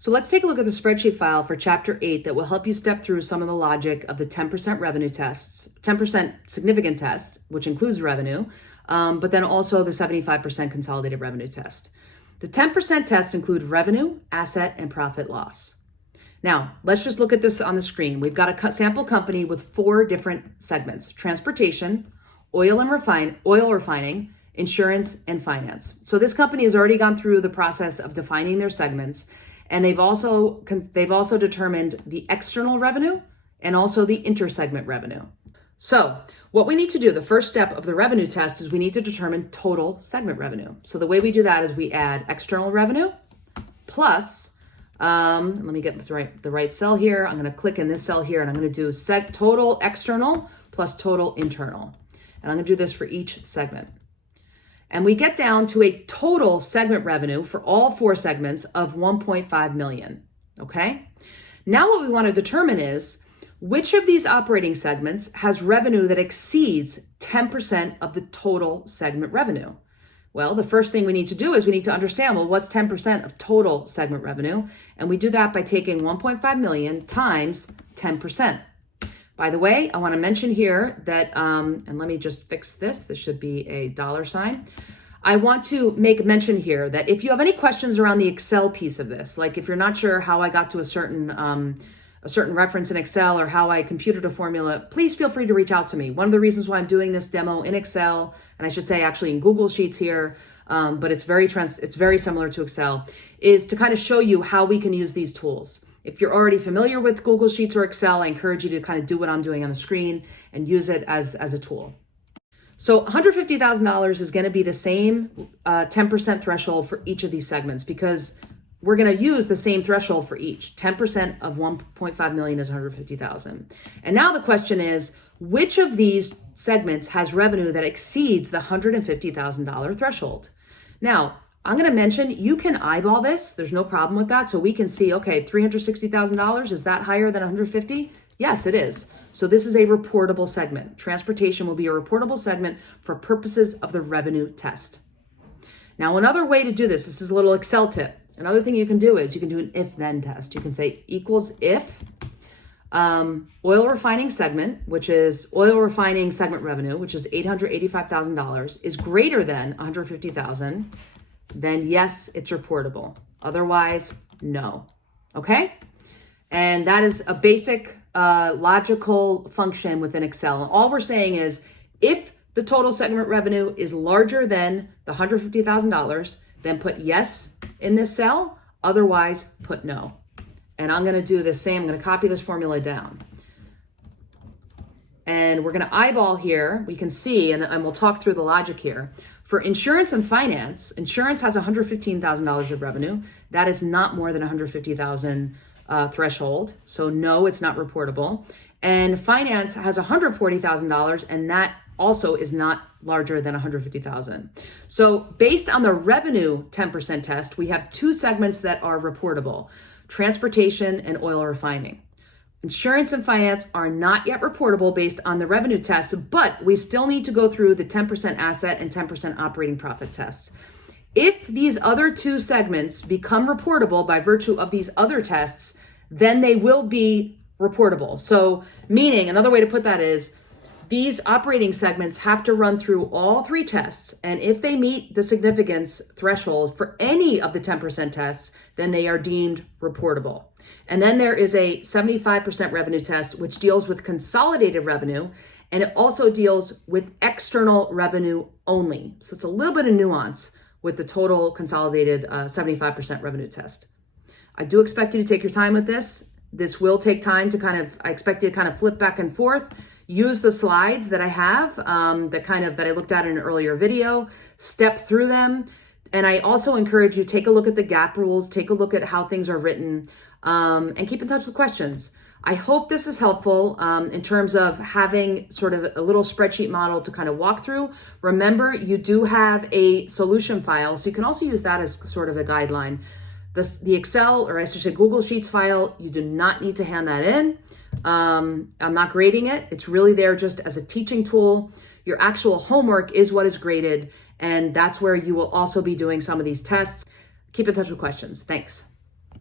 So let's take a look at the spreadsheet file for Chapter 8 that will help you step through some of the logic of the 10% revenue tests, 10% significant test, which includes revenue, but then also the 75% consolidated revenue test. The 10% tests include revenue, asset, and profit loss. Now, let's just look at this on the screen. We've got a sample company with 4 different segments: transportation, oil refining, insurance, and finance. So this company has already gone through the process of defining their segments, and they've also determined the external revenue and also the intersegment revenue. So what we need to do, the first step of the revenue test, is we need to determine total segment revenue. So the way we do that is we add external revenue plus, let me get the right cell here. I'm going to click in this cell here, and I'm going to do total external plus total internal. And I'm going to do this for each segment. And we get down to a total segment revenue for all 4 segments of 1.5 million, okay? Now what we want to determine is which of these operating segments has revenue that exceeds 10% of the total segment revenue. Well, the first thing we need to do is we need to understand, well, what's 10% of total segment revenue? And we do that by taking 1.5 million times 10%. By the way, I want to mention here that, and let me just fix this. This should be a $sign. I want to make mention here that if you have any questions around the Excel piece of this, like if you're not sure how I got to a certain reference in Excel or how I computed a formula, please feel free to reach out to me. One of the reasons why I'm doing this demo in Excel, and I should say actually in Google Sheets here, but it's very similar to Excel, is to kind of show you how we can use these tools. If you're already familiar with Google Sheets or Excel, I encourage you to kind of do what I'm doing on the screen and use it as a tool. So $150,000 is going to be the same 10% threshold for each of these segments because we're going to use the same threshold for each. 10% of 1.5 million is 150,000. And now the question is, which of these segments has revenue that exceeds the $150,000 threshold? Now, I'm going to mention you can eyeball this. There's no problem with that. So we can see, okay, $360,000, is that higher than 150? Yes, it is. So this is a reportable segment. Transportation will be a reportable segment for purposes of the revenue test. Now, another way to do this is a little Excel tip. Another thing you can do is you can do an if-then test. You can say equals if oil refining segment, which is oil refining segment revenue, which is $885,000, is greater than 150,000, then yes, it's reportable. Otherwise, no. Okay? And that is a basic logical function within Excel. And all we're saying is if the total segment revenue is larger than the $150,000, then put yes in this cell. Otherwise, put no. And I'm going to do the same. I'm going to copy this formula down. And we're going to eyeball here. We can see, and we'll talk through the logic here. For insurance and finance, insurance has $115,000 of revenue. That is not more than $150,000 threshold. So no, it's not reportable. And finance has $140,000, and that also is not larger than $150,000. So based on the revenue 10% test, we have 2 segments that are reportable: transportation and oil refining. Insurance and finance are not yet reportable based on the revenue test, but we still need to go through the 10% asset and 10% operating profit tests. If these other 2 segments become reportable by virtue of these other tests, then they will be reportable. So meaning, another way to put that is, these operating segments have to run through all 3 tests, and if they meet the significance threshold for any of the 10% tests, then they are deemed reportable. And then there is a 75% revenue test, which deals with consolidated revenue, and it also deals with external revenue only. So it's a little bit of nuance with the total consolidated 75% revenue test. I do expect you to take your time with this. This will take time to I expect you to kind of flip back and forth. Use the slides that I have that I looked at in an earlier video, step through them. And I also encourage you, take a look at the gap rules, take a look at how things are written, and keep in touch with questions. I hope this is helpful in terms of having sort of a little spreadsheet model to kind of walk through. Remember, you do have a solution file, so you can also use that as sort of a guideline. The Excel, or I should say Google Sheets file, you do not need to hand that in. I'm not grading it. It's really there just as a teaching tool. Your actual homework is what is graded, and that's where you will also be doing some of these tests. Keep in touch with questions. Thanks.